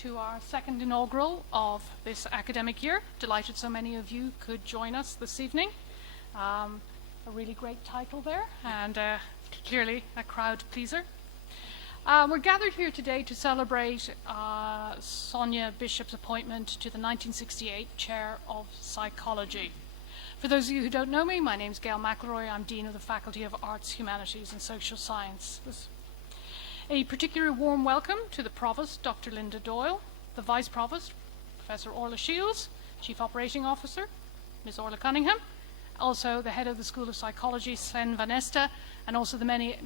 to our second inaugural of this academic year. Delighted so many of you could join us this evening. A really great title there, and clearly a crowd pleaser. We're gathered here today to celebrate Sonia Bishop's appointment to the 1968 Chair of Psychology. For those of you who don't know me, my name's Gail McElroy. I'm Dean of the Faculty of Arts, Humanities and Social Sciences. A particular warm welcome to the Provost, Dr. Linda Doyle, the Vice Provost, Professor Orla Shields, Chief Operating Officer, Ms. Orla Cunningham, also the Head of the School of Psychology, Sven Van Esta, and also the many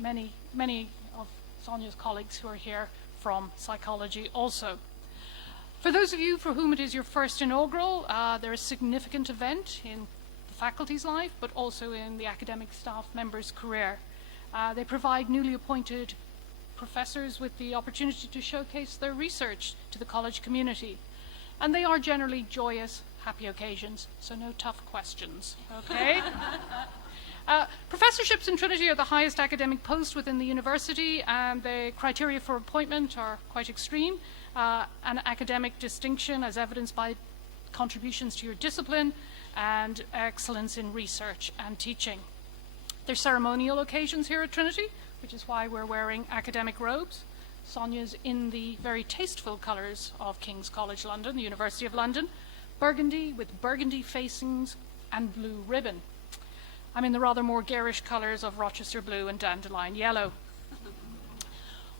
of Sonia's colleagues who are here from psychology also. For those of you for whom it is your first inaugural, they're a significant event in the faculty's life, but also in the academic staff member's career. They provide newly appointed professors with the opportunity to showcase their research to the college community. And they are generally joyous, happy occasions, so no tough questions, okay? Professorships in Trinity are the highest academic post within the university, and the criteria for appointment are quite extreme. An academic distinction as evidenced by contributions to your discipline and excellence in research and teaching. There's ceremonial occasions here at Trinity, which is why we're wearing academic robes. Sonia's in the very tasteful colours of King's College London, the University of London, burgundy with burgundy facings and blue ribbon. I'm in the rather more garish colours of Rochester blue and dandelion yellow.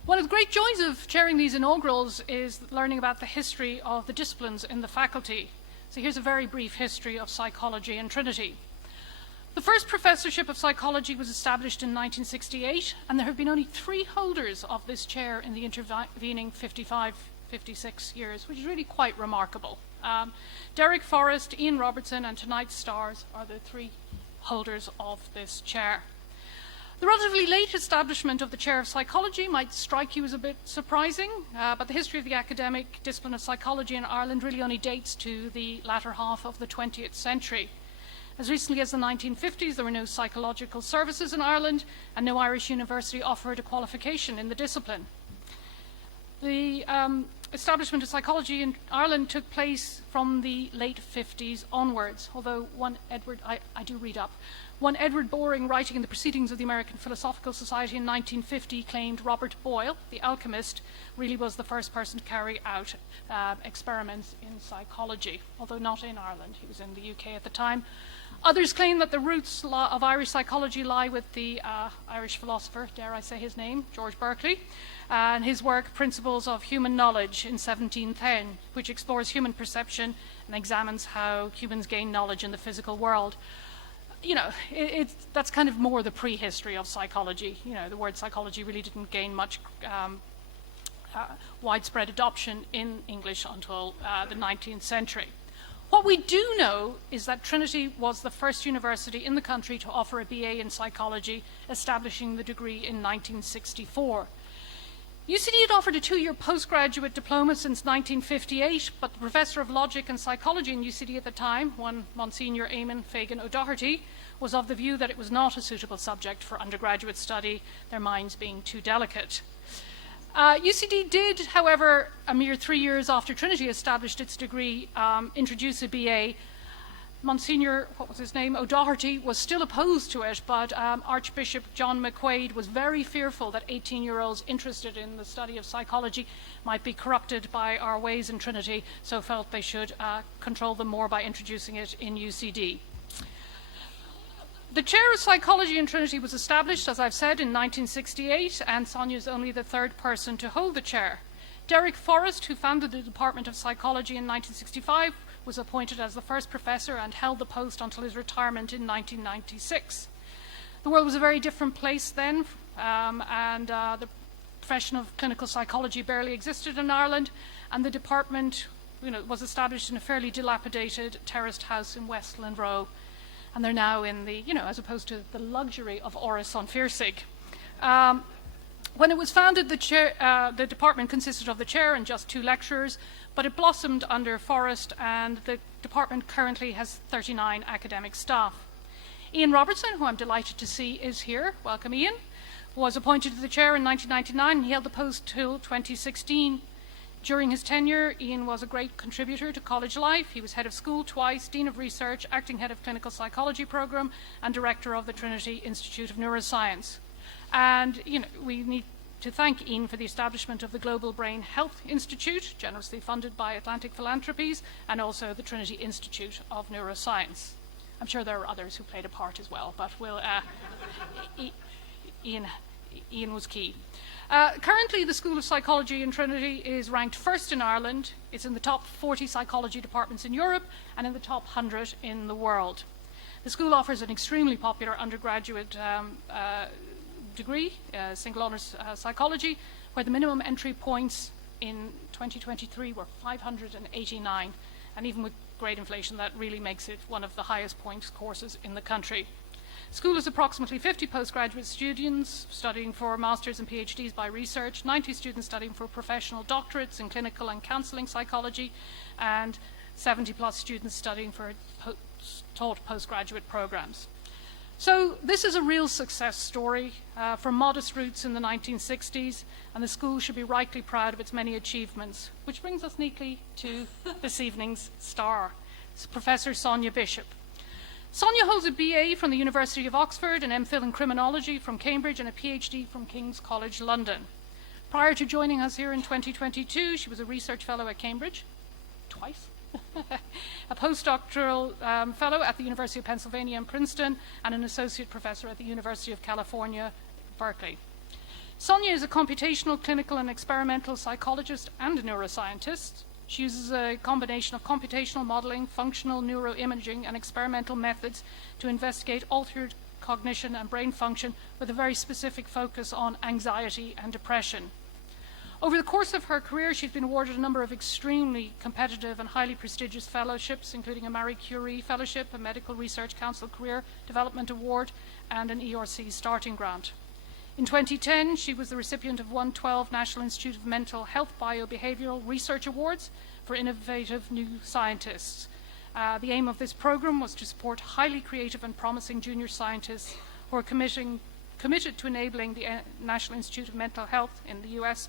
One of the great joys of chairing these inaugurals is learning about the history of the disciplines in the faculty. So here's a very brief history of psychology in Trinity. The first professorship of psychology was established in 1968, and there have been only 3 holders of this chair in the intervening 56 years, which is really quite remarkable. Derek Forrest, Ian Robertson, and tonight's stars are the 3 holders of this chair. The relatively late establishment of the chair of psychology might strike you as a bit surprising, but the history of the academic discipline of psychology in Ireland really only dates to the latter half of the 20th century. As recently as the 1950s, there were no psychological services in Ireland, and no Irish university offered a qualification in the discipline. The establishment of psychology in Ireland took place from the late 50s onwards, although I do read up. One Edward Boring, writing in the Proceedings of the American Philosophical Society in 1950, claimed Robert Boyle, the alchemist, really was the first person to carry out experiments in psychology, although not in Ireland. He was in the UK at the time. Others claim that the roots of Irish psychology lie with the Irish philosopher, dare I say his name, George Berkeley, and his work Principles of Human Knowledge in 1710, which explores human perception and examines how humans gain knowledge in the physical world. You know, that's kind of more the prehistory of psychology. You know, the word psychology really didn't gain much widespread adoption in English until the 19th century. What we do know is that Trinity was the first university in the country to offer a BA in psychology, establishing the degree in 1964. UCD had offered a 2-year postgraduate diploma since 1958, but the professor of logic and psychology in UCD at the time, one Monsignor Eamon Fagan O'Doherty, was of the view that it was not a suitable subject for undergraduate study, their minds being too delicate. UCD did, however, a mere 3 years after Trinity established its degree, introduce a BA. Monsignor, O'Doherty was still opposed to it, but Archbishop John McQuaid was very fearful that 18-year-olds interested in the study of psychology might be corrupted by our ways in Trinity, so felt they should control them more by introducing it in UCD. The chair of psychology in Trinity was established, as I've said, in 1968, and Sonia is only the 3rd person to hold the chair. Derek Forrest, who founded the Department of Psychology in 1965, was appointed as the first professor and held the post until his retirement in 1996. The world was a very different place then, and the profession of clinical psychology barely existed in Ireland, and the department was established in a fairly dilapidated terraced house in Westland Row. And they're now in the, as opposed to the luxury of Oris on Fiersig. When it was founded, the department consisted of the chair and just 2 lecturers, but it blossomed under Forrest, and the department currently has 39 academic staff. Ian Robertson, who I'm delighted to see is here, welcome Ian, was appointed to the chair in 1999, and he held the post till 2016. During his tenure, Ian was a great contributor to college life. He was head of school twice, dean of research, acting head of clinical psychology program, and director of the Trinity Institute of Neuroscience. And we need to thank Ian for the establishment of the Global Brain Health Institute, generously funded by Atlantic Philanthropies, and also the Trinity Institute of Neuroscience. I'm sure there are others who played a part as well, but Ian was key. Currently, the School of Psychology in Trinity is ranked first in Ireland. It's in the top 40 psychology departments in Europe and in the top 100 in the world. The school offers an extremely popular undergraduate degree, single honours psychology, where the minimum entry points in 2023 were 589. And even with grade inflation, that really makes it one of the highest points courses in the country. School has approximately 50 postgraduate students studying for masters and PhDs by research, 90 students studying for professional doctorates in clinical and counselling psychology, and 70 plus students studying for taught postgraduate programs. So this is a real success story from modest roots in the 1960s, and the school should be rightly proud of its many achievements, which brings us neatly to this evening's star. It's Professor Sonia Bishop. Sonia holds a BA from the University of Oxford, an MPhil in Criminology from Cambridge, and a PhD from King's College London. Prior to joining us here in 2022, she was a research fellow at Cambridge, twice, a postdoctoral fellow at the University of Pennsylvania and Princeton, and an associate professor at the University of California, Berkeley. Sonia is a computational, clinical, and experimental psychologist and a neuroscientist. She uses a combination of computational modeling, functional neuroimaging, and experimental methods to investigate altered cognition and brain function with a very specific focus on anxiety and depression. Over the course of her career, she's been awarded a number of extremely competitive and highly prestigious fellowships, including a Marie Curie Fellowship, a Medical Research Council Career Development Award, and an ERC Starting Grant. In 2010, she was the recipient of 112 National Institute of Mental Health Biobehavioral Research Awards for innovative new scientists. The aim of this program was to support highly creative and promising junior scientists who are committed to enabling the National Institute of Mental Health in the US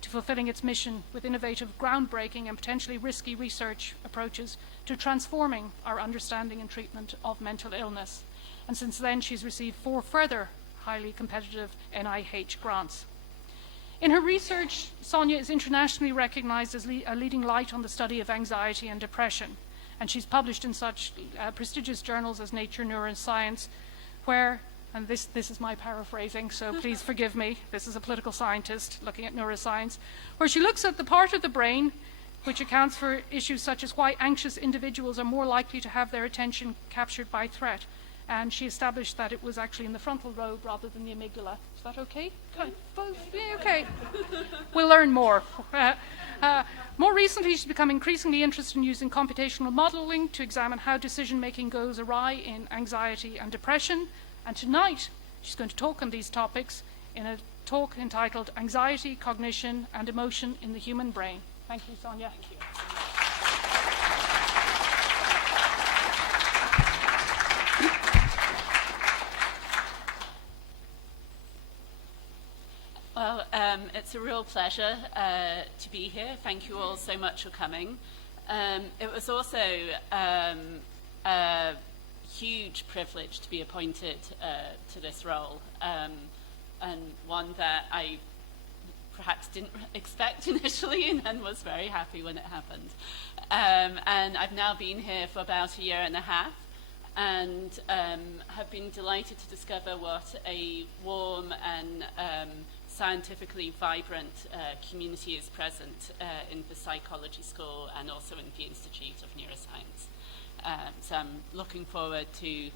to fulfilling its mission with innovative, groundbreaking, and potentially risky research approaches to transforming our understanding and treatment of mental illness. And since then, she's received 4 further highly competitive NIH grants. In her research, Sonia is internationally recognized as a leading light on the study of anxiety and depression, and she's published in such prestigious journals as Nature Neuroscience, where, and this is my paraphrasing, so please forgive me, this is a political scientist looking at neuroscience, where she looks at the part of the brain which accounts for issues such as why anxious individuals are more likely to have their attention captured by threat. And she established that it was actually in the frontal lobe rather than the amygdala. Is that okay? Yeah, okay. We'll learn more. More recently, she's become increasingly interested in using computational modeling to examine how decision-making goes awry in anxiety and depression. And tonight, she's going to talk on these topics in a talk entitled Anxiety, Cognition, and Emotion in the Human Brain. Thank you, Sonia. Thank you. Well, it's a real pleasure to be here. Thank you all so much for coming. It was also a huge privilege to be appointed to this role, and one that I perhaps didn't expect initially and was very happy when it happened. And I've now been here for about a year and a half, and have been delighted to discover what a warm and scientifically vibrant community is present in the psychology school and also in the Institute of Neuroscience. So I'm looking forward to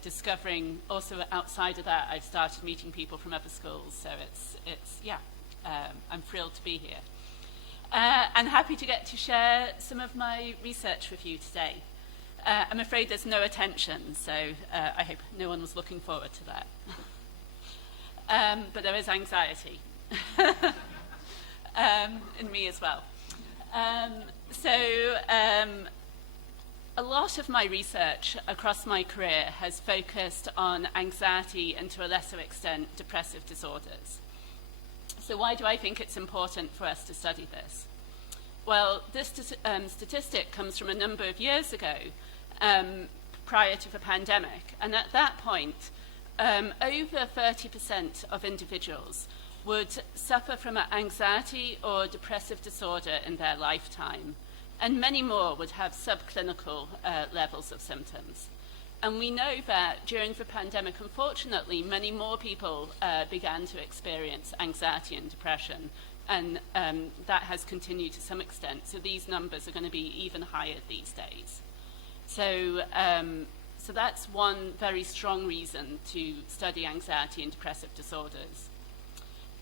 discovering also outside of that. I've started meeting people from other schools, so I'm thrilled to be here. And happy to get to share some of my research with you today. I'm afraid there's no attention, so I hope no one was looking forward to that. But there is anxiety in me as well. A lot of my research across my career has focused on anxiety and, to a lesser extent, depressive disorders. So why do I think it's important for us to study this? Well, this statistic comes from a number of years ago, prior to the pandemic. And at that point, over 30% of individuals would suffer from an anxiety or depressive disorder in their lifetime. And many more would have subclinical levels of symptoms. And we know that during the pandemic, unfortunately, many more people began to experience anxiety and depression. And that has continued to some extent. So these numbers are going to be even higher these days. So that's one very strong reason to study anxiety and depressive disorders.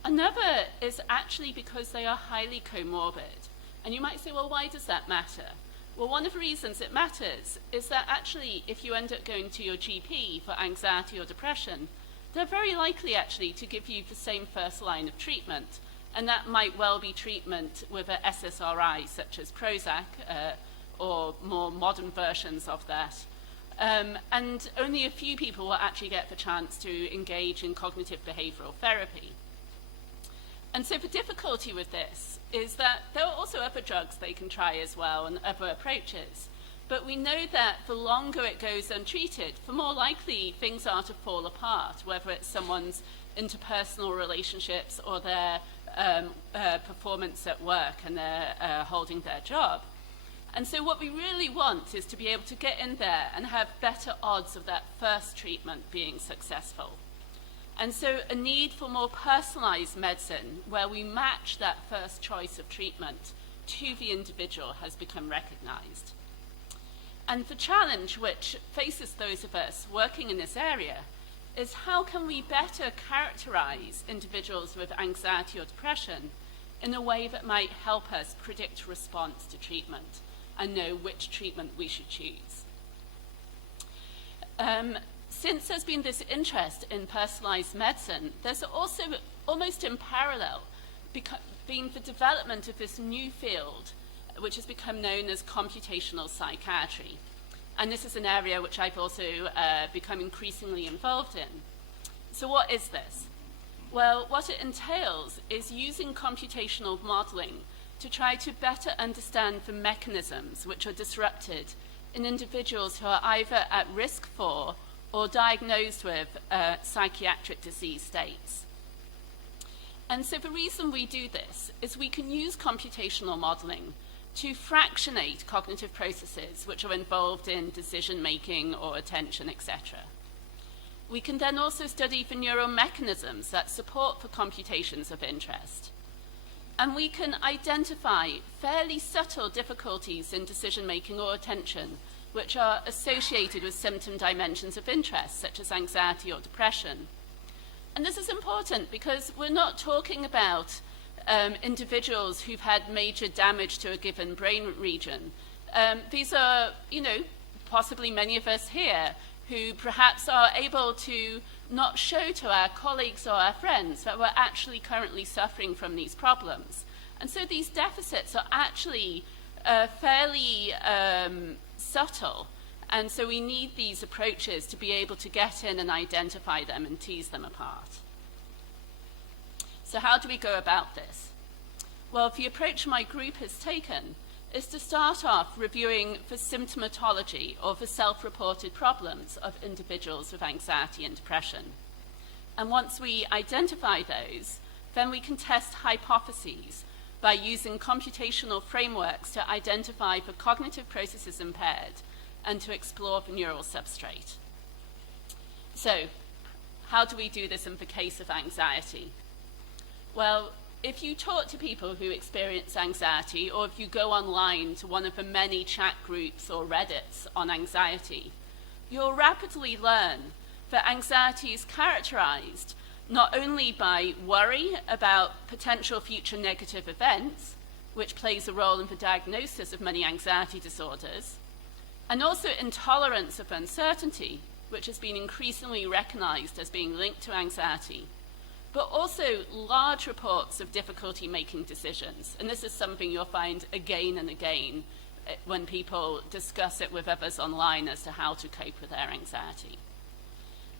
Another is actually because they are highly comorbid. And you might say, well, why does that matter? Well, one of the reasons it matters is that actually, if you end up going to your GP for anxiety or depression, they're very likely actually to give you the same first line of treatment. And that might well be treatment with an SSRI, such as Prozac, or more modern versions of that. And only a few people will actually get the chance to engage in cognitive behavioral therapy. And so the difficulty with this is that there are also other drugs they can try as well and other approaches. But we know that the longer it goes untreated, the more likely things are to fall apart, whether it's someone's interpersonal relationships or their performance at work and their holding their job. And so what we really want is to be able to get in there and have better odds of that first treatment being successful. And so a need for more personalized medicine where we match that first choice of treatment to the individual has become recognized. And the challenge which faces those of us working in this area is how can we better characterize individuals with anxiety or depression in a way that might help us predict response to treatment and know which treatment we should choose. Since there's been this interest in personalized medicine, there's also, almost in parallel, been the development of this new field, which has become known as computational psychiatry. And this is an area which I've also become increasingly involved in. So what is this? Well, what it entails is using computational modeling to try to better understand the mechanisms which are disrupted in individuals who are either at risk for or diagnosed with psychiatric disease states. And so the reason we do this is we can use computational modeling to fractionate cognitive processes which are involved in decision-making or attention, etc. We can then also study the neuromechanisms that support the computations of interest. And we can identify fairly subtle difficulties in decision-making or attention which are associated with symptom dimensions of interest, such as anxiety or depression. And this is important because we're not talking about individuals who've had major damage to a given brain region. These are, possibly many of us here who perhaps are able to not show to our colleagues or our friends that we're actually currently suffering from these problems. And so these deficits are actually fairly subtle. And so we need these approaches to be able to get in and identify them and tease them apart. So how do we go about this? Well, the approach my group has taken is to start off reviewing the symptomatology or the self-reported problems of individuals with anxiety and depression. And once we identify those, then we can test hypotheses by using computational frameworks to identify the cognitive processes impaired and to explore the neural substrate. So, how do we do this in the case of anxiety? Well, if you talk to people who experience anxiety, or if you go online to one of the many chat groups or Reddits on anxiety, you'll rapidly learn that anxiety is characterized not only by worry about potential future negative events, which plays a role in the diagnosis of many anxiety disorders, and also intolerance of uncertainty, which has been increasingly recognized as being linked to anxiety, but also large reports of difficulty making decisions. And this is something you'll find again and again when people discuss it with others online as to how to cope with their anxiety.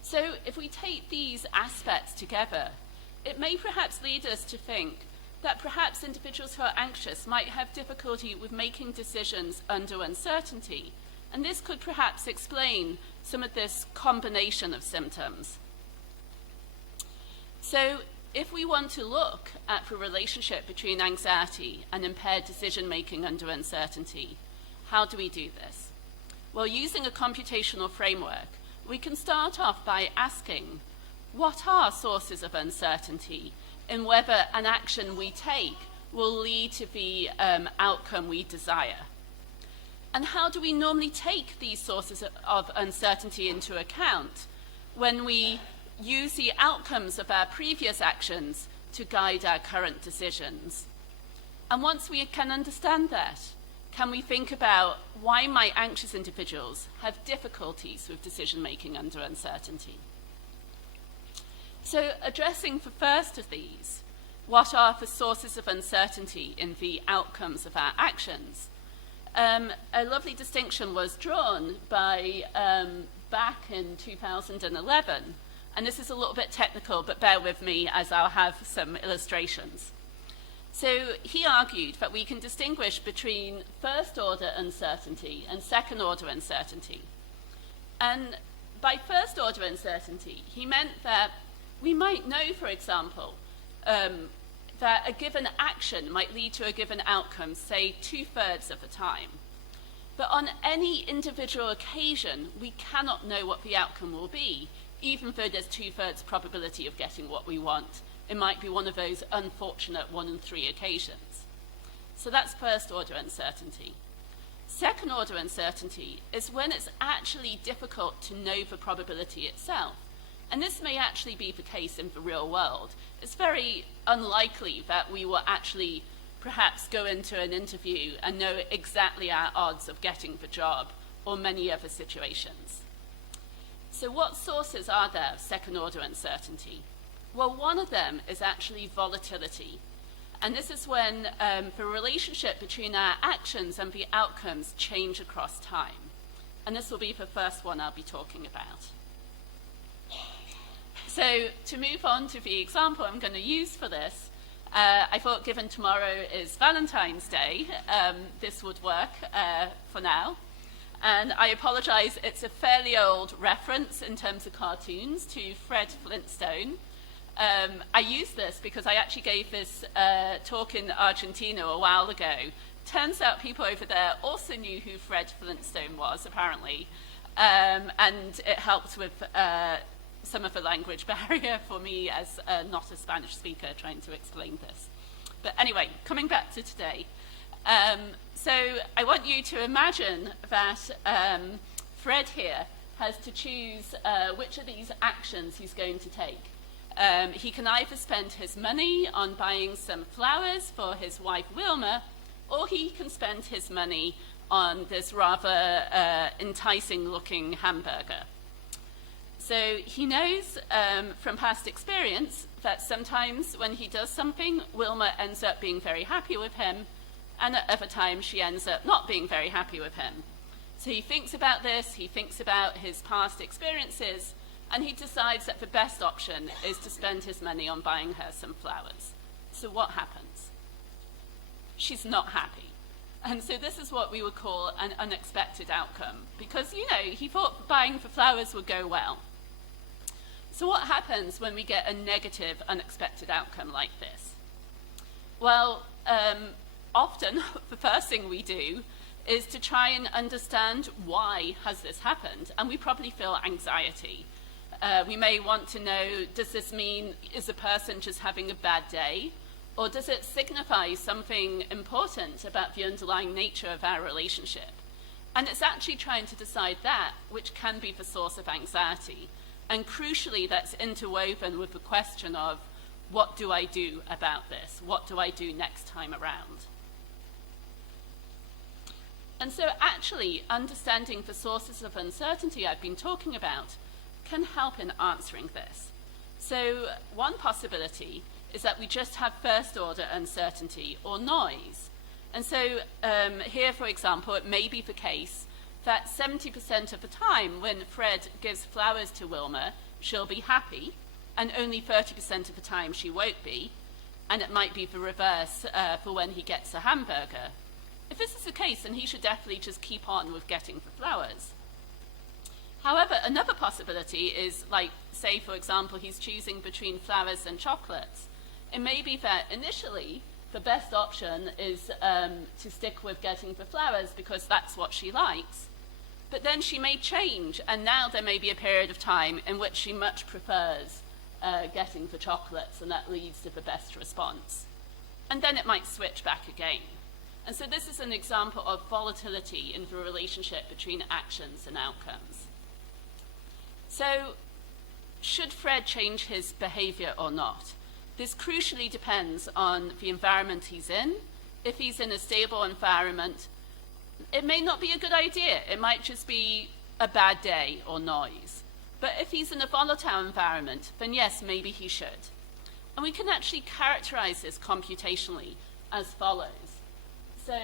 So if we take these aspects together, it may perhaps lead us to think that perhaps individuals who are anxious might have difficulty with making decisions under uncertainty, and this could perhaps explain some of this combination of symptoms. So, if we want to look at the relationship between anxiety and impaired decision-making under uncertainty, how do we do this? Well, using a computational framework, we can start off by asking, what are sources of uncertainty in whether an action we take will lead to the outcome we desire? And how do we normally take these sources of uncertainty into account when we use the outcomes of our previous actions to guide our current decisions? And once we can understand that, can we think about why might anxious individuals have difficulties with decision-making under uncertainty? So, addressing the first of these, what are the sources of uncertainty in the outcomes of our actions? A lovely distinction was drawn by back in 2011, and this is a little bit technical, but bear with me as I'll have some illustrations. So he argued that we can distinguish between first-order uncertainty and second-order uncertainty. And by first-order uncertainty, he meant that we might know, for example, that a given action might lead to a given outcome, say, 2/3 of the time. But on any individual occasion, we cannot know what the outcome will be, even though there's 2/3 probability of getting what we want. It might be one of those unfortunate 1 in 3 occasions. So that's first-order uncertainty. Second-order uncertainty is when it's actually difficult to know the probability itself. And this may actually be the case in the real world. It's very unlikely that we will actually perhaps go into an interview and know exactly our odds of getting the job, or many other situations. So what sources are there of second-order uncertainty? Well, one of them is actually volatility. And this is when the relationship between our actions and the outcomes change across time. And this will be the first one I'll be talking about. So to move on to the example I'm going to use for this, I thought given tomorrow is Valentine's Day, this would work for now. And I apologize, it's a fairly old reference in terms of cartoons to Fred Flintstone. I use this because I actually gave this talk in Argentina a while ago. Turns out people over there also knew who Fred Flintstone was, apparently, and it helped with some of the language barrier for me as not a Spanish speaker trying to explain this. But anyway, coming back to today. So I want you to imagine that Fred here has to choose which of these actions he's going to take. He can either spend his money on buying some flowers for his wife Wilma, or he can spend his money on this rather enticing-looking hamburger. So he knows from past experience that sometimes when he does something, Wilma ends up being very happy with him, and at other times she ends up not being very happy with him. So he thinks about this, he thinks about his past experiences, and he decides that the best option is to spend his money on buying her some flowers. So what happens? She's not happy. And so this is what we would call an unexpected outcome, because, you know, he thought buying the flowers would go well. So what happens when we get a negative, unexpected outcome like this? Well, often the first thing we do is to try and understand why has this happened, and we probably feel anxiety. We may want to know, does this mean, is the person just having a bad day? Or does it signify something important about the underlying nature of our relationship? And it's actually trying to decide that, which can be the source of anxiety. And crucially, that's interwoven with the question of, what do I do about this? What do I do next time around? And so actually, understanding the sources of uncertainty I've been talking about can help in answering this. So one possibility is that we just have first-order uncertainty or noise. And so here, for example, it may be the case that 70% of the time when Fred gives flowers to Wilma, she'll be happy, and only 30% of the time she won't be. and it might be the reverse for when he gets a hamburger. If this is the case, then he should definitely just keep on with getting the flowers. However, another possibility is, like, say, for example, he's choosing between flowers and chocolates. It may be that initially the best option is to stick with getting the flowers because that's what she likes. But then she may change, and now there may be a period of time in which she much prefers getting the chocolates, and that leads to the best response. And then it might switch back again. And so this is an example of volatility in the relationship between actions and outcomes. So, should Fred change his behavior or not? This crucially depends on the environment he's in. If he's in a stable environment, it may not be a good idea. It might just be a bad day or noise. But if he's in a volatile environment, then yes, maybe he should. And we can actually characterize this computationally as follows. So,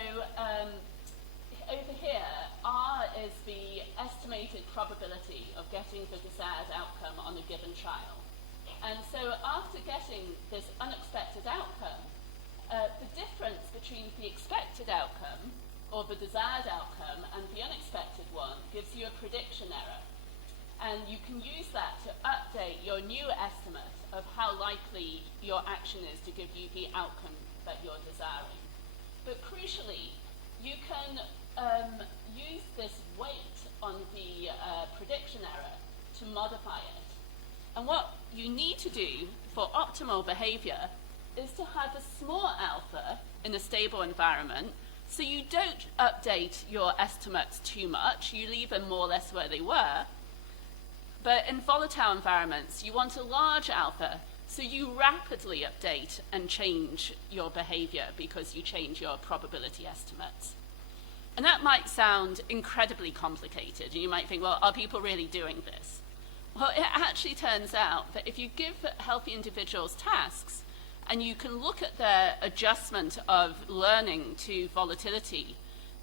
over here, R is the estimated probability of getting the desired outcome on a given trial. And so after getting this unexpected outcome, the difference between the expected outcome, or the desired outcome, and the unexpected one gives you a prediction error. And you can use that to update your new estimate of how likely your action is to give you the outcome that you're desiring. But crucially, you can use this weight on the prediction error to modify it. And what you need to do for optimal behavior is to have a small alpha in a stable environment, so you don't update your estimates too much, you leave them more or less where they were. But in volatile environments, you want a large alpha, so you rapidly update and change your behavior because you change your probability estimates. And that might sound incredibly complicated, and you might think, well, are people really doing this? Well, it actually turns out that if you give healthy individuals tasks, and you can look at their adjustment of learning to volatility,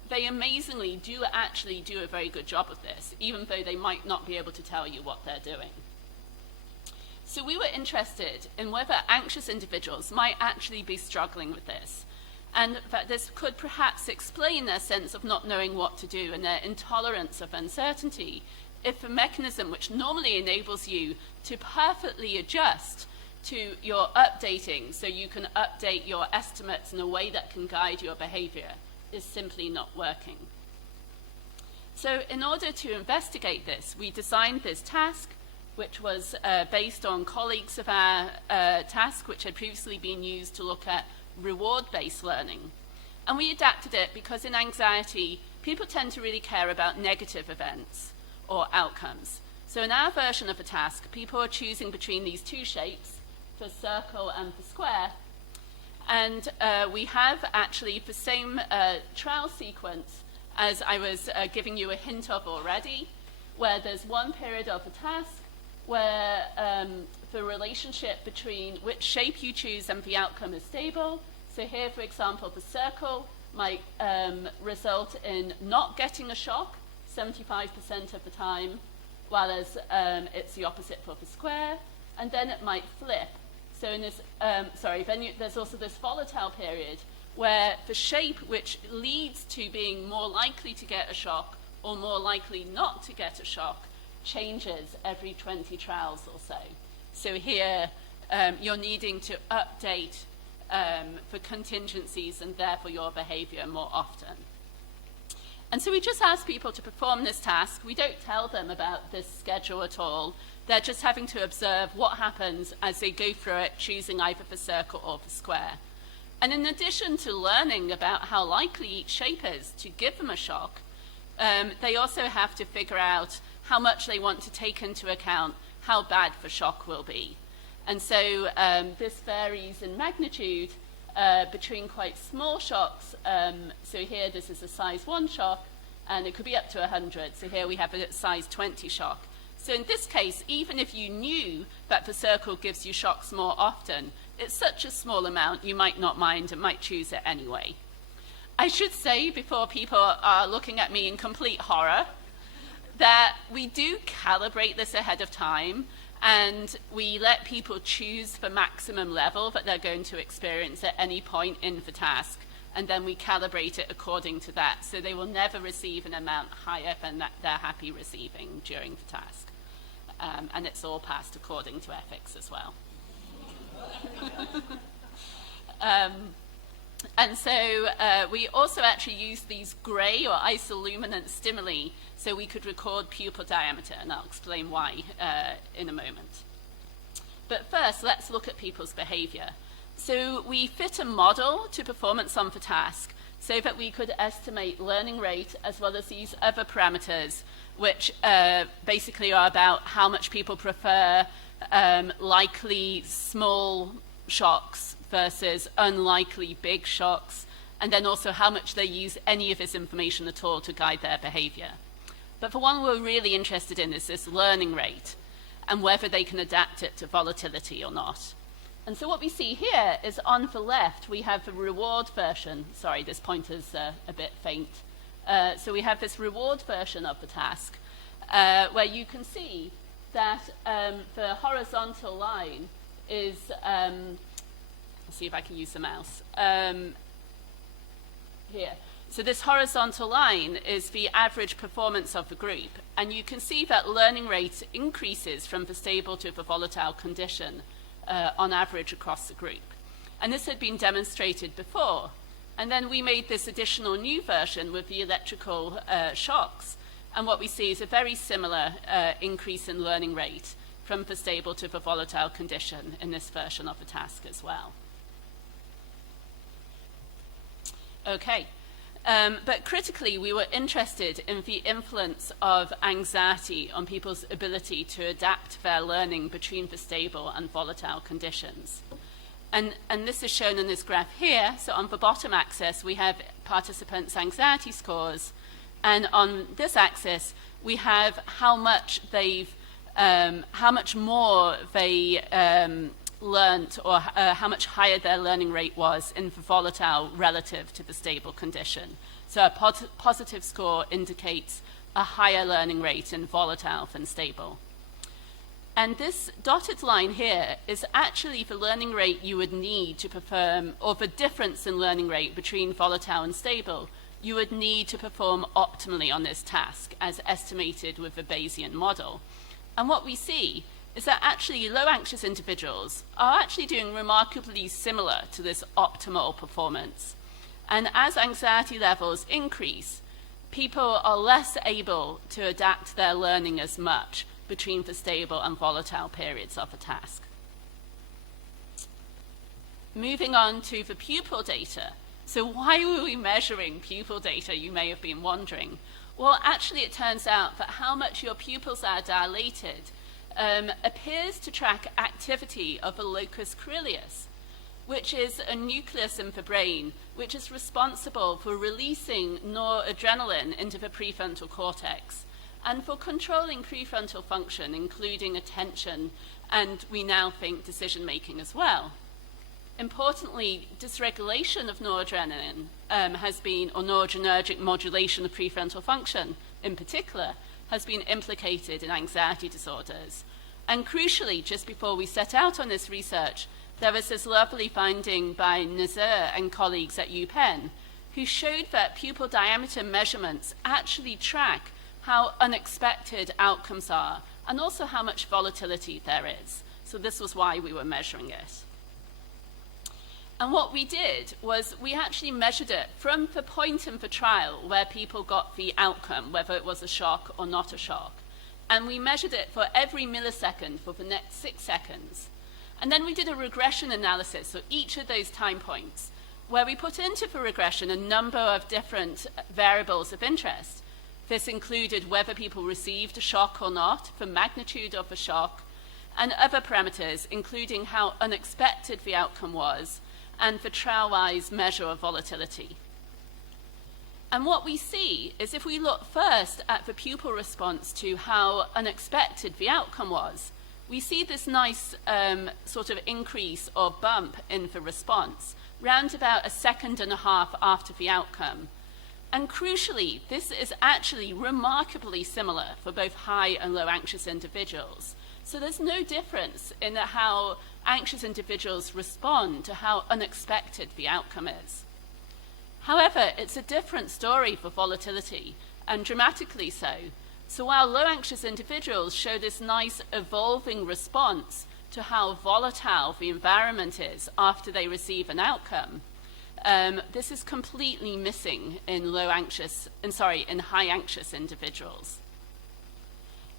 they amazingly do actually do a very good job of this, even though they might not be able to tell you what they're doing. So we were interested in whether anxious individuals might actually be struggling with this, and that this could perhaps explain their sense of not knowing what to do and their intolerance of uncertainty, if a mechanism which normally enables you to perfectly adjust to your updating, so you can update your estimates in a way that can guide your behavior, is simply not working. So in order to investigate this, we designed this task, which was based on colleagues of our task, which had previously been used to look at reward-based learning. And we adapted it because in anxiety, people tend to really care about negative events or outcomes. So in our version of the task, people are choosing between these two shapes, the circle and the square. And we have actually the same trial sequence as I was giving you a hint of already, where there's one period of the task where the relationship between which shape you choose and the outcome is stable. So here, for example, the circle might result in not getting a shock 75% of the time, whereas it's the opposite for the square, and then it might flip. So in this, there's also this volatile period where the shape which leads to being more likely to get a shock or more likely not to get a shock changes every 20 trials or so. So here you're needing to update for contingencies and therefore your behavior more often. And so we just ask people to perform this task. We don't tell them about this schedule at all. They're just having to observe what happens as they go through it, choosing either the circle or the square. And in addition to learning about how likely each shape is to give them a shock, they also have to figure out how much they want to take into account how bad the shock will be. And so this varies in magnitude between quite small shocks. So here this is a size 1 shock, and it could be up to 100. So here we have a size 20 shock. So in this case, even if you knew that the circle gives you shocks more often, it's such a small amount you might not mind and might choose it anyway. I should say, before people are looking at me in complete horror, that we do calibrate this ahead of time, And we let people choose the maximum level that they're going to experience at any point in the task, and then we calibrate it according to that. So they will never receive an amount higher than that they're happy receiving during the task. And it's all passed according to ethics as well. And so we also actually used these gray or isoluminant stimuli so we could record pupil diameter, and I'll explain why in a moment. But first, let's look at people's behavior. So we fit a model to performance on the task so that we could estimate learning rate as well as these other parameters, which basically are about how much people prefer likely small shocks versus unlikely big shocks, and then also how much they use any of this information at all to guide their behavior. But the one we're really interested in is this learning rate and whether they can adapt it to volatility or not. And so what we see here is on the left, we have the reward version. Sorry, this pointer's a bit faint. So we have this reward version of the task where you can see that the horizontal line is, let's see if I can use the mouse, here. So this horizontal line is the average performance of the group. And you can see that learning rate increases from the stable to the volatile condition on average across the group. And this had been demonstrated before. And then we made this additional new version with the electrical shocks. And what we see is a very similar increase in learning rate from the stable to the volatile condition in this version of the task as well. Okay. But critically, we were interested in the influence of anxiety on people's ability to adapt their learning between the stable and volatile conditions. And this is shown in this graph here. So on the bottom axis, we have participants' anxiety scores. And on this axis, we have how much more they learnt, or how much higher their learning rate was in the volatile relative to the stable condition. So a positive score indicates a higher learning rate in volatile than stable. And this dotted line here is actually the learning rate you would need to perform, or the difference in learning rate between volatile and stable you would need to perform optimally on this task as estimated with the Bayesian model. And what we see is that actually low anxious individuals are actually doing remarkably similar to this optimal performance. And as anxiety levels increase, people are less able to adapt their learning as much between the stable and volatile periods of a task. Moving on to the pupil data. So why were we measuring pupil data, you may have been wondering? Well, actually it turns out that how much your pupils are dilated appears to track activity of the locus coeruleus, which is a nucleus in the brain which is responsible for releasing noradrenaline into the prefrontal cortex and for controlling prefrontal function, including attention and, we now think, decision-making as well. Importantly, dysregulation of noradrenaline has been, or noradrenergic modulation of prefrontal function in particular, has been implicated in anxiety disorders. And crucially, just before we set out on this research, there was this lovely finding by Nazir and colleagues at UPenn, who showed that pupil diameter measurements actually track how unexpected outcomes are, and also how much volatility there is. So this was why we were measuring it. And what we did was we actually measured it from the point in the trial where people got the outcome, whether it was a shock or not a shock. And we measured it for every millisecond for the next 6 seconds. And then we did a regression analysis for each of those time points, where we put into the regression a number of different variables of interest. This included whether people received a shock or not, the magnitude of the shock, and other parameters, including how unexpected the outcome was, and the trial-wise measure of volatility. And what we see is if we look first at the pupil response to how unexpected the outcome was, we see this nice sort of increase or bump in the response, round about 1.5 seconds after the outcome. And crucially, this is actually remarkably similar for both high and low anxious individuals. So there's no difference in how anxious individuals respond to how unexpected the outcome is. However, it's a different story for volatility, and dramatically so. So while low anxious individuals show this nice evolving response to how volatile the environment is after they receive an outcome, this is completely missing in high anxious individuals.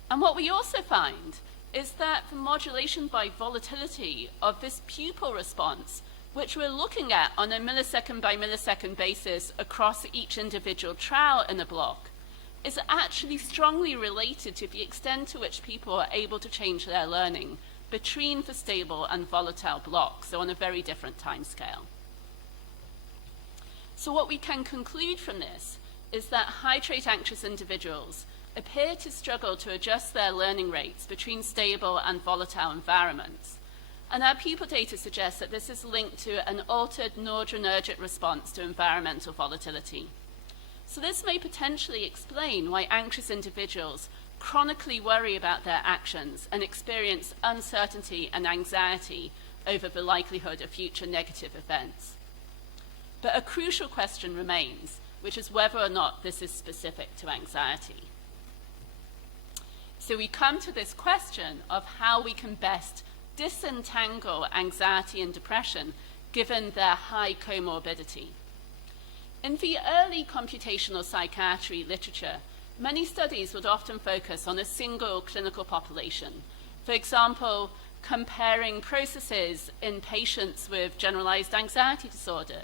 And what we also find is that the modulation by volatility of this pupil response, which we're looking at on a millisecond by millisecond basis across each individual trial in a block, is actually strongly related to the extent to which people are able to change their learning between the stable and volatile blocks, so on a very different time scale. So what we can conclude from this is that high-trait anxious individuals appear to struggle to adjust their learning rates between stable and volatile environments. And our pupil data suggests that this is linked to an altered noradrenergic response to environmental volatility. So this may potentially explain why anxious individuals chronically worry about their actions and experience uncertainty and anxiety over the likelihood of future negative events. But a crucial question remains, which is whether or not this is specific to anxiety. So we come to this question of how we can best disentangle anxiety and depression given their high comorbidity. In the early computational psychiatry literature, many studies would often focus on a single clinical population. For example, comparing processes in patients with generalized anxiety disorder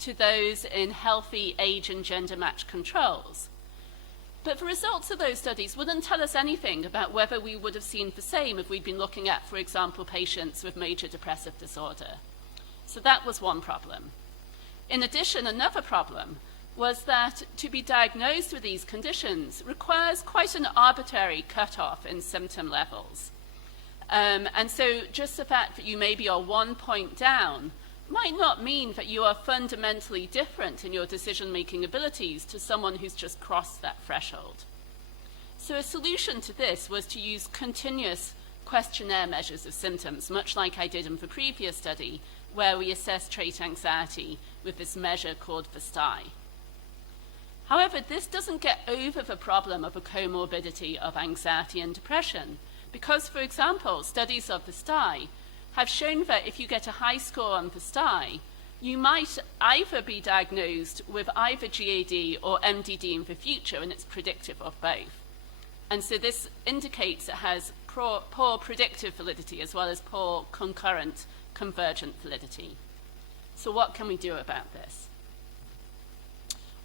to those in healthy age and gender matched controls. But the results of those studies wouldn't tell us anything about whether we would have seen the same if we'd been looking at, for example, patients with major depressive disorder. So that was one problem. In addition, another problem was that to be diagnosed with these conditions requires quite an arbitrary cutoff in symptom levels. And so just the fact that you maybe are 1 point down might not mean that you are fundamentally different in your decision-making abilities to someone who's just crossed that threshold. So a solution to this was to use continuous questionnaire measures of symptoms, much like I did in the previous study, where we assessed trait anxiety with this measure called the STI. However, this doesn't get over the problem of a comorbidity of anxiety and depression, because, for example, studies of the STI have shown that if you get a high score on the STI, you might either be diagnosed with either GAD or MDD in the future, and it's predictive of both. And so this indicates it has poor predictive validity as well as poor concurrent convergent validity. So what can we do about this?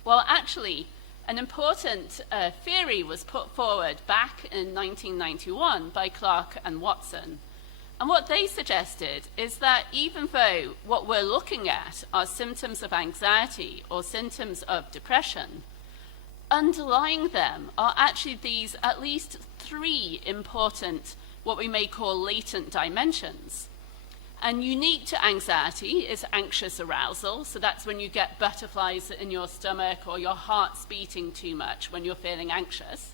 Well, actually, an important theory was put forward back in 1991 by Clark and Watson. And what they suggested is that even though what we're looking at are symptoms of anxiety or symptoms of depression, underlying them are actually these at least 3 important, what we may call latent dimensions. And unique to anxiety is anxious arousal. So that's when you get butterflies in your stomach or your heart's beating too much when you're feeling anxious.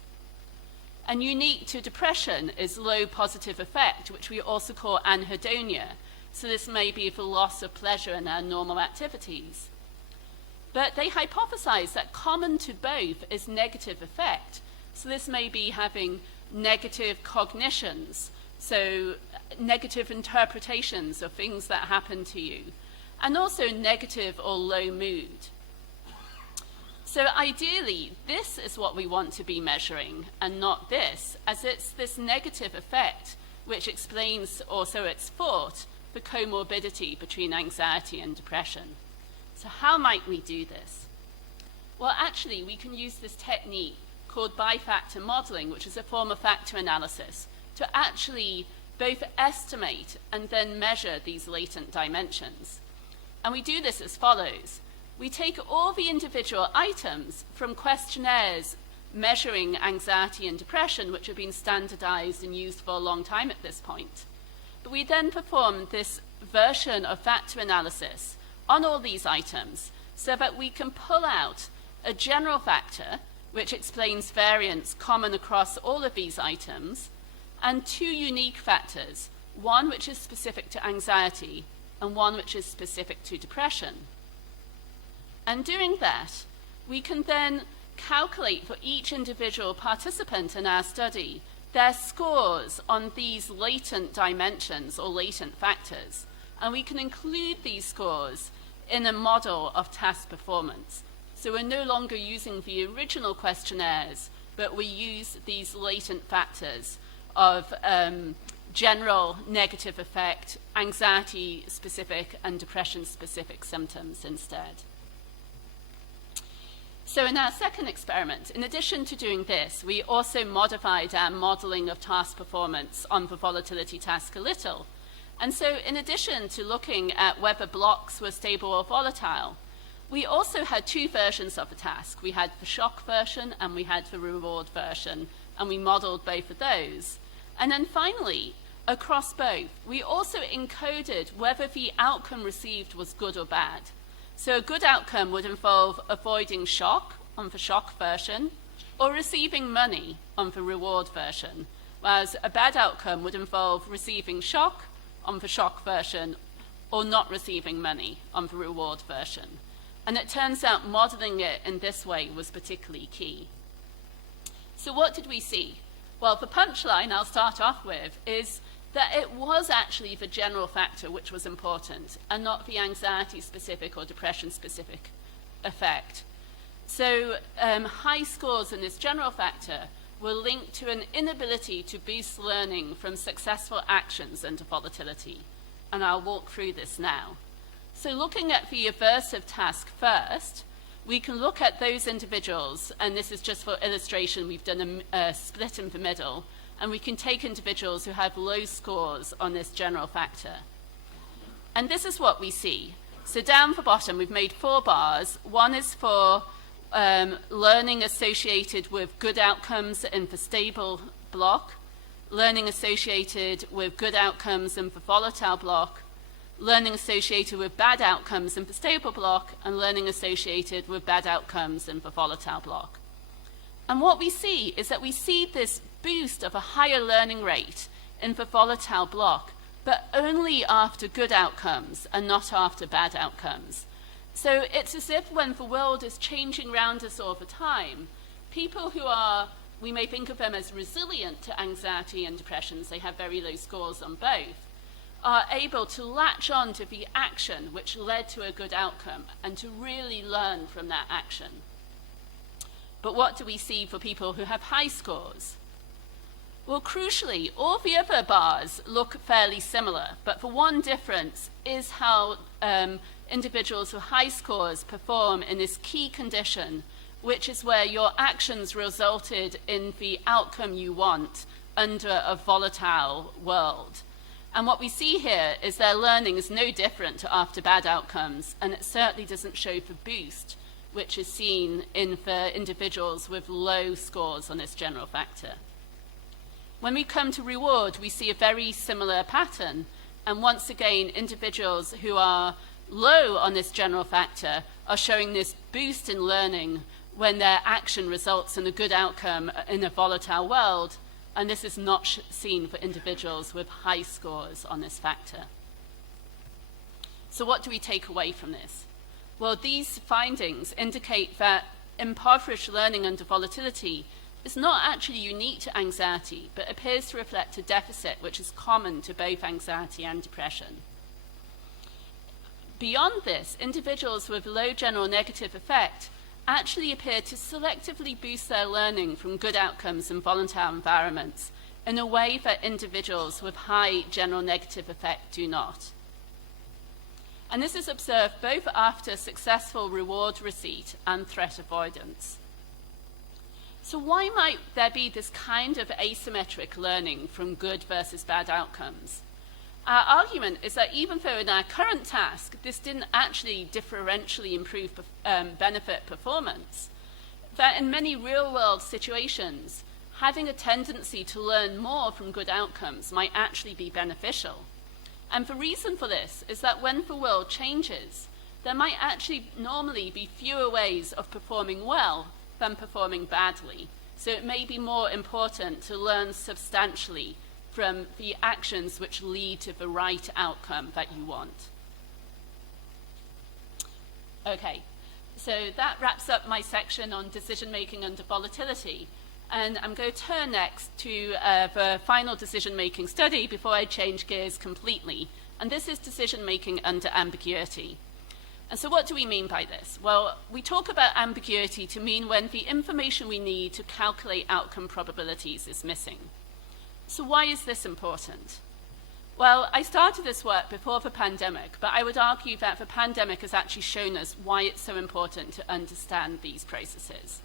And unique to depression is low positive affect, which we also call anhedonia. So this may be the loss of pleasure in our normal activities. But they hypothesize that common to both is negative affect. So this may be having negative cognitions, so negative interpretations of things that happen to you, and also negative or low mood. So ideally, this is what we want to be measuring, and not this, as it's this negative effect which explains, or so it's thought, the comorbidity between anxiety and depression. So how might we do this? Well, actually, we can use this technique called bifactor modeling, which is a form of factor analysis, to actually both estimate and then measure these latent dimensions. And we do this as follows. We take all the individual items from questionnaires measuring anxiety and depression, which have been standardized and used for a long time at this point. But we then perform this version of factor analysis on all these items so that we can pull out a general factor which explains variance common across all of these items, and 2 unique factors, one which is specific to anxiety and one which is specific to depression. And doing that, we can then calculate for each individual participant in our study their scores on these latent dimensions or latent factors. And we can include these scores in a model of task performance. So we're no longer using the original questionnaires, but we use these latent factors of general negative effect, anxiety-specific and depression-specific symptoms instead. So in our second experiment, in addition to doing this, we also modified our modeling of task performance on the volatility task a little. And so in addition to looking at whether blocks were stable or volatile, we also had 2 versions of the task. We had the shock version and we had the reward version, and we modeled both of those. And then finally, across both, we also encoded whether the outcome received was good or bad. So a good outcome would involve avoiding shock on the shock version or receiving money on the reward version, whereas a bad outcome would involve receiving shock on the shock version or not receiving money on the reward version. And it turns out modeling it in this way was particularly key. So what did we see? Well, the punchline I'll start off with is that it was actually the general factor which was important and not the anxiety-specific or depression-specific effect. So high scores in this general factor were linked to an inability to boost learning from successful actions under volatility. And I'll walk through this now. So looking at the aversive task first, we can look at those individuals, and this is just for illustration, we've done a split in the middle, and we can take individuals who have low scores on this general factor. And this is what we see. So down the bottom, we've made 4 bars. One is for learning associated with good outcomes in the stable block, learning associated with good outcomes in the volatile block, learning associated with bad outcomes in the stable block, and learning associated with bad outcomes in the volatile block. And what we see is that we see this boost of a higher learning rate in the volatile block, but only after good outcomes and not after bad outcomes. So it's as if when the world is changing around us all the time, people who are, we may think of them as resilient to anxiety and depressions, they have very low scores on both, are able to latch on to the action which led to a good outcome and to really learn from that action. But what do we see for people who have high scores? Well, crucially, all the other bars look fairly similar, but the one difference is how individuals with high scores perform in this key condition, which is where your actions resulted in the outcome you want under a volatile world. And what we see here is their learning is no different to after bad outcomes, and it certainly doesn't show the boost which is seen in the individuals with low scores on this general factor. When we come to reward, we see a very similar pattern, and once again, individuals who are low on this general factor are showing this boost in learning when their action results in a good outcome in a volatile world, and this is not seen for individuals with high scores on this factor. So what do we take away from this? Well, these findings indicate that impoverished learning under volatility is not actually unique to anxiety, but appears to reflect a deficit which is common to both anxiety and depression. Beyond this, individuals with low general negative effect actually appear to selectively boost their learning from good outcomes in volatile environments in a way that individuals with high general negative effect do not. And this is observed both after successful reward receipt and threat avoidance. So why might there be this kind of asymmetric learning from good versus bad outcomes? Our argument is that even though in our current task this didn't actually differentially improve benefit performance, that in many real-world situations, having a tendency to learn more from good outcomes might actually be beneficial. And the reason for this is that when the world changes, there might actually normally be fewer ways of performing well than performing badly. So it may be more important to learn substantially from the actions which lead to the right outcome that you want. Okay, so that wraps up my section on decision-making under volatility. And I'm going to turn next to the final decision-making study before I change gears completely. And this is decision-making under ambiguity. And so what do we mean by this? Well, we talk about ambiguity to mean when the information we need to calculate outcome probabilities is missing. So why is this important? Well, I started this work before the pandemic, but I would argue that the pandemic has actually shown us why it's so important to understand these processes.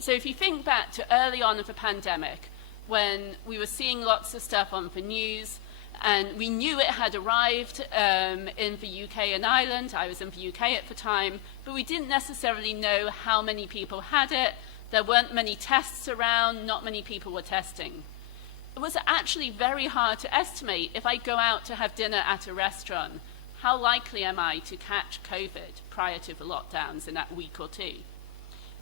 So if you think back to early on of the pandemic, when we were seeing lots of stuff on the news, and we knew it had arrived in the UK and Ireland. I was in the UK at the time, but we didn't necessarily know how many people had it. There weren't many tests around, not many people were testing. It was actually very hard to estimate if I go out to have dinner at a restaurant, how likely am I to catch COVID prior to the lockdowns in that week or two?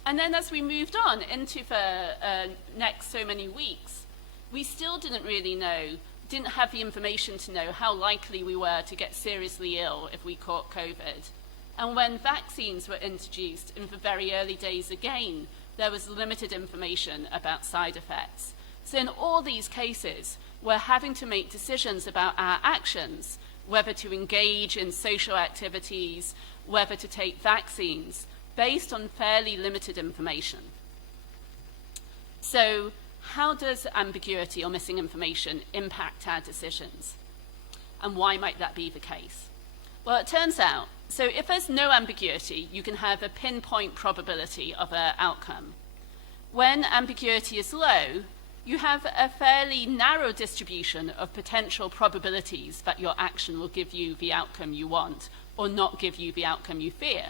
And then as we moved on into the next so many weeks, we still didn't really know, didn't have the information to know how likely we were to get seriously ill if we caught COVID. And when vaccines were introduced in the very early days again, there was limited information about side effects. So in all these cases, we're having to make decisions about our actions, whether to engage in social activities, whether to take vaccines, based on fairly limited information. So how does ambiguity or missing information impact our decisions? And why might that be the case? Well, it turns out, so if there's no ambiguity, you can have a pinpoint probability of an outcome. When ambiguity is low, you have a fairly narrow distribution of potential probabilities that your action will give you the outcome you want or not give you the outcome you fear.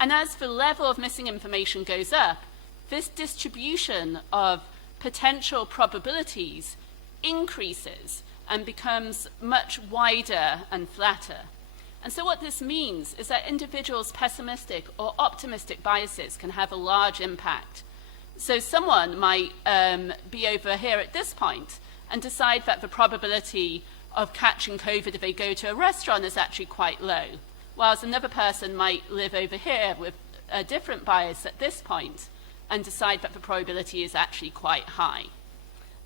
And as the level of missing information goes up, this distribution of potential probabilities increases and becomes much wider and flatter. And so what this means is that individuals' pessimistic or optimistic biases can have a large impact. So someone might be over here at this point and decide that the probability of catching COVID if they go to a restaurant is actually quite low, whilst another person might live over here with a different bias at this point and decide that the probability is actually quite high.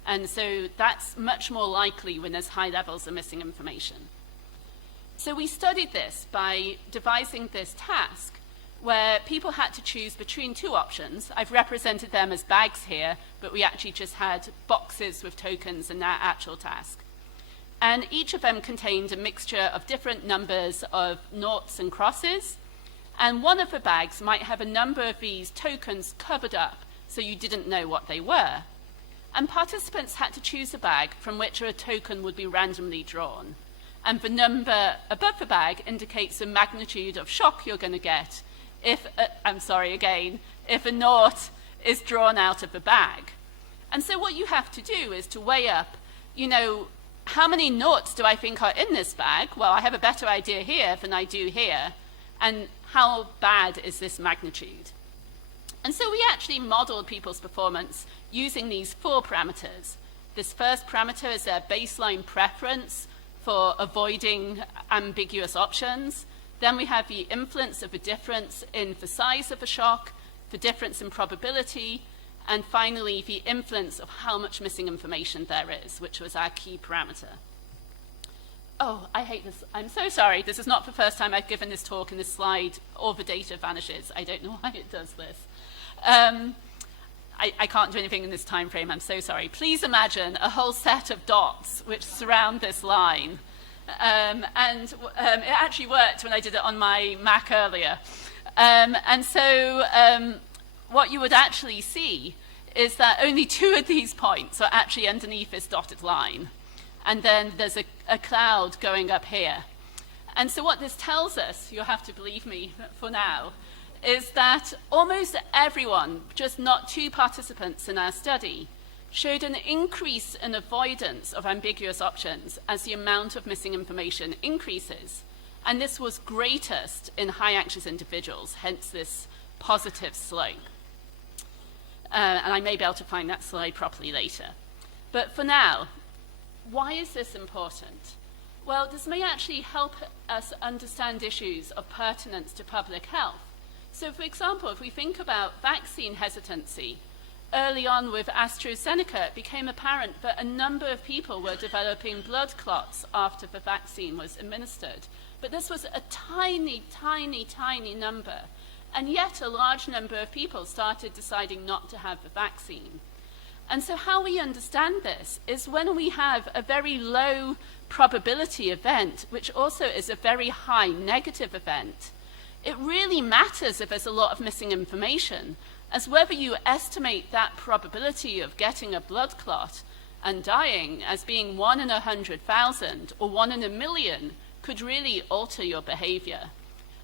And so that's much more likely when there's high levels of missing information. So we studied this by devising this task where people had to choose between two options. I've represented them as bags here, but we actually just had boxes with tokens in that actual task. And each of them contained a mixture of different numbers of noughts and crosses. And one of the bags might have a number of these tokens covered up so you didn't know what they were. And participants had to choose a bag from which a token would be randomly drawn. And the number above the bag indicates the magnitude of shock you're going to get if, if a nought is drawn out of the bag. And so what you have to do is to weigh up, how many noughts do I think are in this bag? Well, I have a better idea here than I do here. And how bad is this magnitude? And so we actually modeled people's performance using these 4 parameters. This first parameter is their baseline preference for avoiding ambiguous options. Then we have the influence of the difference in the size of the shock, the difference in probability, and finally the influence of how much missing information there is, which was our key parameter. Oh, I hate this. I'm so sorry. This is not the first time I've given this talk, and this slide, all the data vanishes. I don't know why it does this. I can't do anything in this time frame. I'm so sorry. Please imagine a whole set of dots which surround this line. It actually worked when I did it on my Mac earlier. And so what you would actually see is that only 2 of these points are actually underneath this dotted line. And then there's a cloud going up here. And so what this tells us, you'll have to believe me for now, is that almost everyone, just not 2 participants in our study, showed an increase in avoidance of ambiguous options as the amount of missing information increases. And this was greatest in high anxious individuals, hence this positive slope. And I may be able to find that slide properly later. But for now, why is this important? Well, this may actually help us understand issues of pertinence to public health. So, for example, if we think about vaccine hesitancy, early on with AstraZeneca, it became apparent that a number of people were developing blood clots after the vaccine was administered. But this was a tiny, tiny, tiny number. And yet a large number of people started deciding not to have the vaccine. And so how we understand this is when we have a very low probability event, which also is a very high negative event, it really matters if there's a lot of missing information, as whether you estimate that probability of getting a blood clot and dying as being 1 in 100,000 or 1 in a million could really alter your behavior.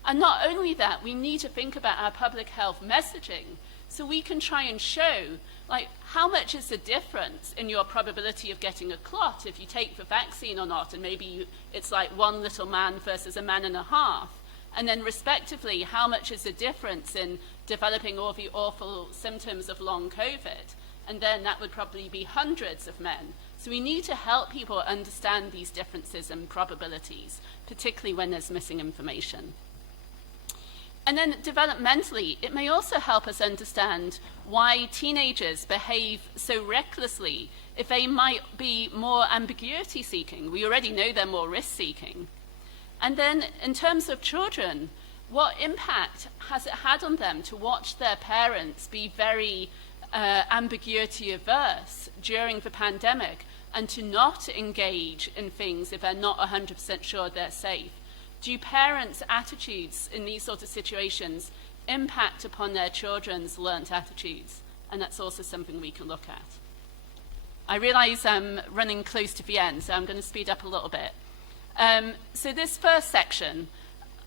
And not only that, we need to think about our public health messaging so we can try and show, like, how much is the difference in your probability of getting a clot if you take the vaccine or not, and maybe it's like 1 little man versus a man and a half. And then respectively, how much is the difference in developing all the awful symptoms of long COVID? And then that would probably be hundreds of men. So we need to help people understand these differences in probabilities, particularly when there's missing information. And then developmentally, it may also help us understand why teenagers behave so recklessly if they might be more ambiguity-seeking. We already know they're more risk-seeking. And then in terms of children, what impact has it had on them to watch their parents be very ambiguity-averse during the pandemic and to not engage in things if they're not 100% sure they're safe? Do parents' attitudes in these sort of situations impact upon their children's learnt attitudes? And that's also something we can look at. I realize I'm running close to the end, so I'm going to speed up a little bit. So this first section,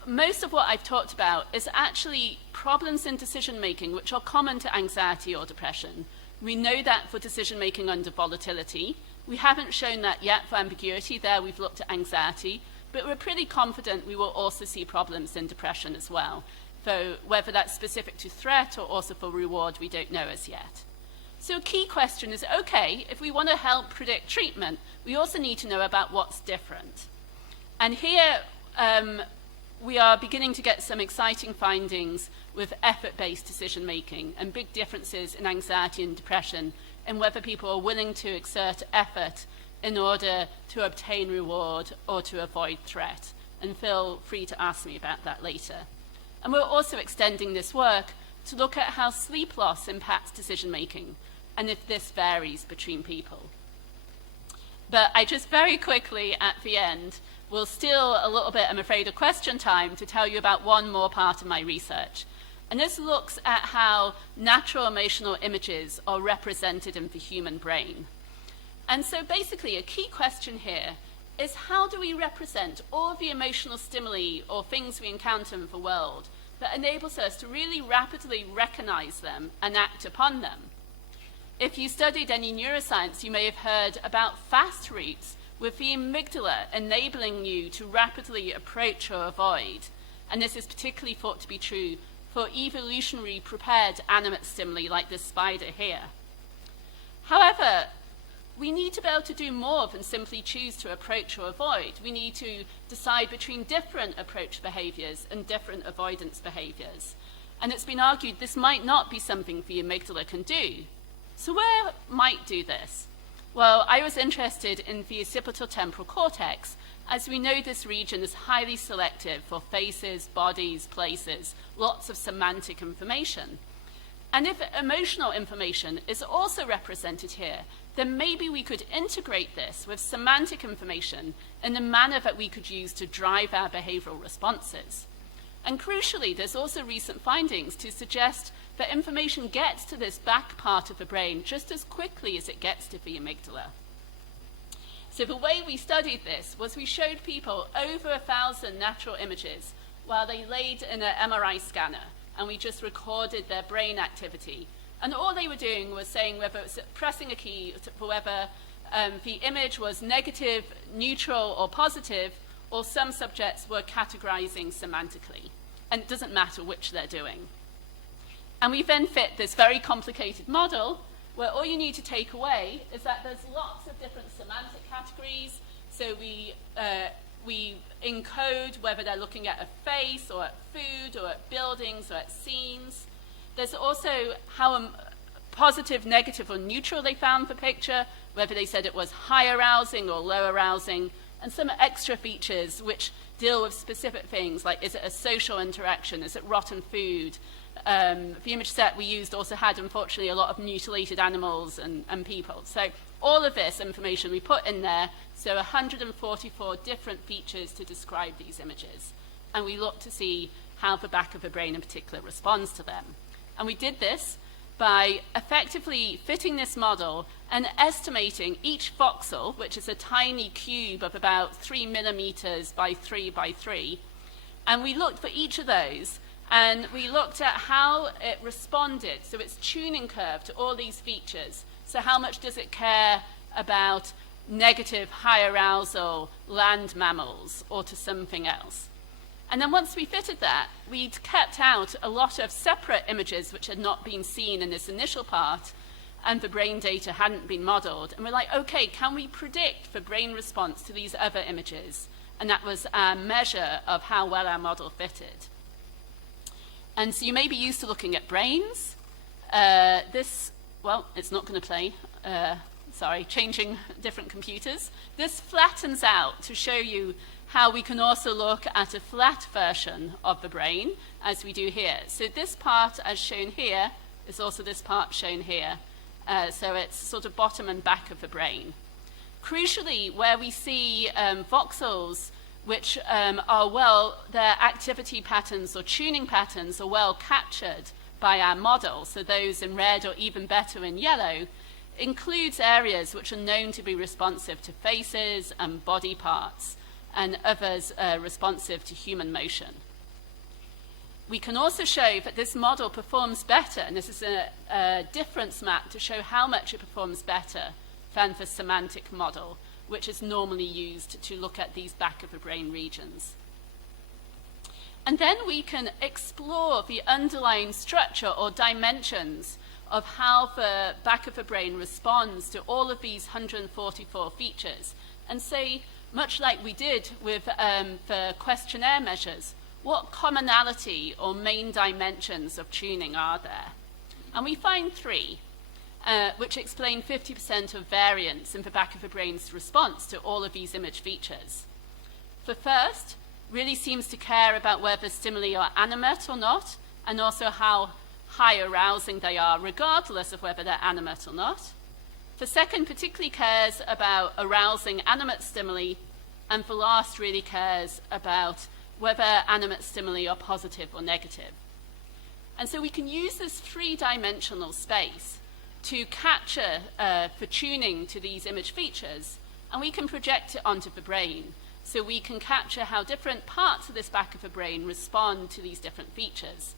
most of what I've talked about is actually problems in decision-making which are common to anxiety or depression. We know that for decision-making under volatility. We haven't shown that yet for ambiguity. There we've looked at anxiety. But we're pretty confident we will also see problems in depression as well. So whether that's specific to threat or also for reward, we don't know as yet. So a key question is, okay, if we want to help predict treatment, we also need to know about what's different. And here we are beginning to get some exciting findings with effort-based decision-making and big differences in anxiety and depression and whether people are willing to exert effort in order to obtain reward or to avoid threat. And feel free to ask me about that later. And we're also extending this work to look at how sleep loss impacts decision-making and if this varies between people. But I just very quickly at the end will steal a little bit, I'm afraid, of question time to tell you about one more part of my research. And this looks at how natural emotional images are represented in the human brain. And so basically a key question here is how do we represent all the emotional stimuli or things we encounter in the world that enables us to really rapidly recognize them and act upon them? If you studied any neuroscience, you may have heard about fast routes with the amygdala enabling you to rapidly approach or avoid. And this is particularly thought to be true for evolutionary prepared animate stimuli like this spider here. However, we need to be able to do more than simply choose to approach or avoid. We need to decide between different approach behaviors and different avoidance behaviors. And it's been argued this might not be something the amygdala can do. So where might do this? Well, I was interested in the occipital temporal cortex, as we know this region is highly selective for faces, bodies, places, lots of semantic information. And if emotional information is also represented here, then maybe we could integrate this with semantic information in a manner that we could use to drive our behavioral responses. And crucially, there's also recent findings to suggest that information gets to this back part of the brain just as quickly as it gets to the amygdala. So the way we studied this was we showed people over 1,000 natural images while they laid in an MRI scanner, and we just recorded their brain activity. And all they were doing was saying whether it was pressing a key for whether the image was negative, neutral, or positive, or some subjects were categorizing semantically. And it doesn't matter which they're doing. And we then fit this very complicated model where all you need to take away is that there's lots of different semantic categories. So we encode whether they're looking at a face or at food or at buildings or at scenes. There's also how positive, negative, or neutral they found the picture, whether they said it was high arousing or low arousing, and some extra features which deal with specific things, like is it a social interaction, is it rotten food? The image set we used also had, unfortunately, a lot of mutilated animals and people. So all of this information we put in there, so 144 different features to describe these images. And we look to see how the back of the brain in particular responds to them. And we did this by effectively fitting this model and estimating each voxel, which is a tiny cube of about 3 millimeters by 3 by 3. And we looked for each of those, and we looked at how it responded, so its tuning curve to all these features. So how much does it care about negative, high arousal, land mammals, or to something else? And then once we fitted that, we'd kept out a lot of separate images which had not been seen in this initial part, and the brain data hadn't been modeled. And we're like, okay, can we predict the brain response to these other images? And that was our measure of how well our model fitted. And so you may be used to looking at brains. Well, it's not going to play. Sorry, changing different computers. This flattens out to show you how we can also look at a flat version of the brain, as we do here. So this part, as shown here, is also this part shown here. So it's sort of bottom and back of the brain. Crucially, where we see voxels which their activity patterns or tuning patterns are well captured by our model, so those in red or even better in yellow, includes areas which are known to be responsive to faces and body parts, and others responsive to human motion. We can also show that this model performs better, and this is a difference map to show how much it performs better than the semantic model, which is normally used to look at these back of the brain regions. And then we can explore the underlying structure or dimensions of how the back of the brain responds to all of these 144 features, and say, much like we did with the questionnaire measures, what commonality or main dimensions of tuning are there? And we find 3, which explain 50% of variance in the back of the brain's response to all of these image features. The first really seems to care about whether stimuli are animate or not, and also how high arousing they are, regardless of whether they're animate or not. The second particularly cares about arousing animate stimuli, and the last really cares about whether animate stimuli are positive or negative. And so we can use this 3-dimensional space to capture for tuning to these image features, and we can project it onto the brain. So we can capture how different parts of this back of the brain respond to these different features.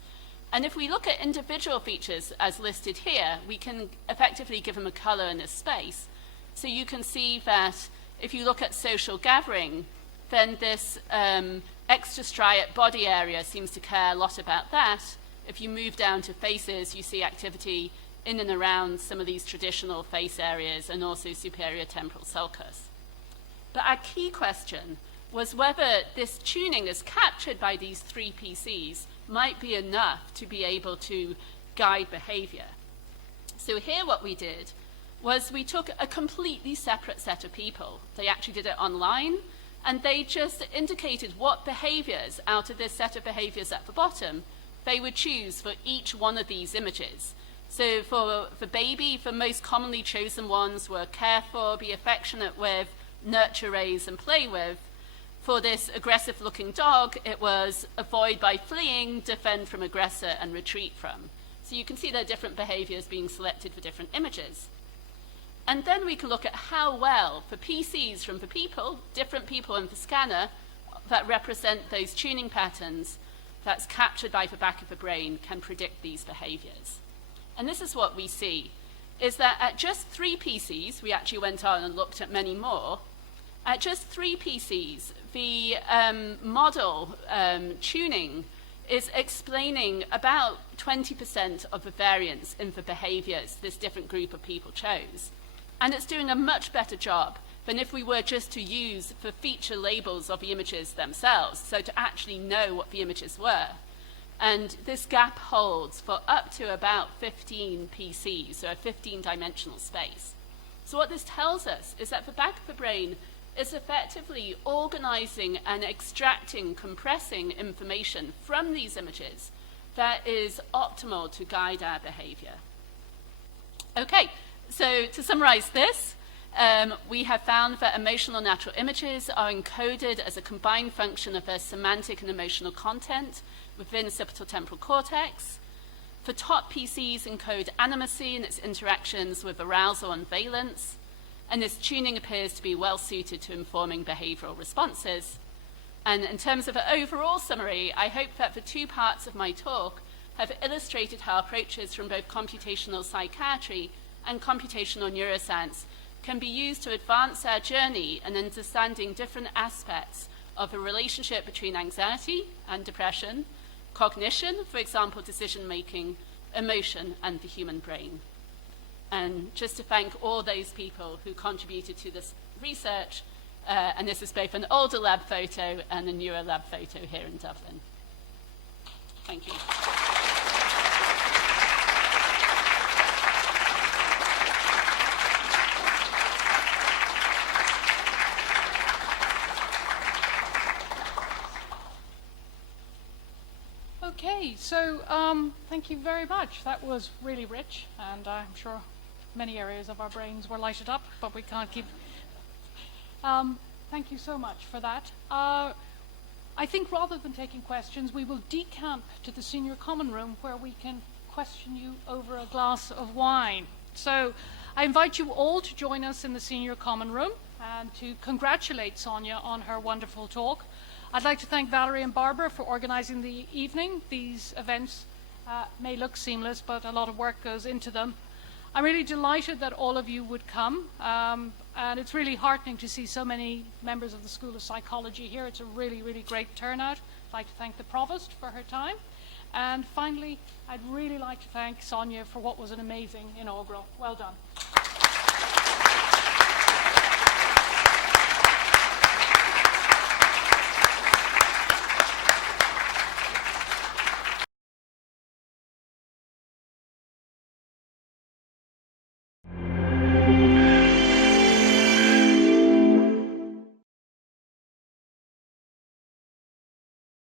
And if we look at individual features as listed here, we can effectively give them a color in this space. So you can see that if you look at social gathering, then this extrastriate body area seems to care a lot about that. If you move down to faces, you see activity in and around some of these traditional face areas, and also superior temporal sulcus. But our key question was whether this tuning as captured by these 3 PCs might be enough to be able to guide behavior. So here what we did was we took a completely separate set of people. They actually did it online, and they just indicated what behaviors out of this set of behaviors at the bottom they would choose for each one of these images. So for the baby, the most commonly chosen ones were care for, be affectionate with, nurture, raise, and play with. For this aggressive-looking dog, it was avoid by fleeing, defend from aggressor, and retreat from. So you can see there are different behaviors being selected for different images. And then we can look at how well, for PCs from the people, different people in the scanner, that represent those tuning patterns that's captured by the back of the brain can predict these behaviors. And this is what we see, is that at just 3 PCs, we actually went on and looked at many more, at just 3 PCs, the model tuning is explaining about 20% of the variance in the behaviours this different group of people chose. And it's doing a much better job than if we were just to use the feature labels of the images themselves, so to actually know what the images were. And this gap holds for up to about 15 PCs, so a 15-dimensional space. So what this tells us is that the back of the brain is effectively organizing and extracting, compressing information from these images that is optimal to guide our behavior. Okay, so to summarize this, we have found that emotional natural images are encoded as a combined function of their semantic and emotional content within the occipital temporal cortex. For top PCs encode animacy and its interactions with arousal and valence, and this tuning appears to be well suited to informing behavioral responses. And in terms of an overall summary, I hope that the two parts of my talk have illustrated how approaches from both computational psychiatry and computational neuroscience can be used to advance our journey in understanding different aspects of the relationship between anxiety and depression, cognition, for example, decision-making, emotion, and the human brain. And just to thank all those people who contributed to this research, and this is both an older lab photo and a newer lab photo here in Dublin. Thank you. Okay, so thank you very much. That was really rich, and I'm sure many areas of our brains were lighted up, but we can't keep... thank you so much for that. I think rather than taking questions, we will decamp to the senior common room where we can question you over a glass of wine. So I invite you all to join us in the senior common room and to congratulate Sonia on her wonderful talk. I'd like to thank Valerie and Barbara for organising the evening. These events may look seamless, but a lot of work goes into them. I'm really delighted that all of you would come, and it's really heartening to see so many members of the School of Psychology here. It's a really, really great turnout. I'd like to thank the Provost for her time. And finally, I'd really like to thank Sonia for what was an amazing inaugural. Well done.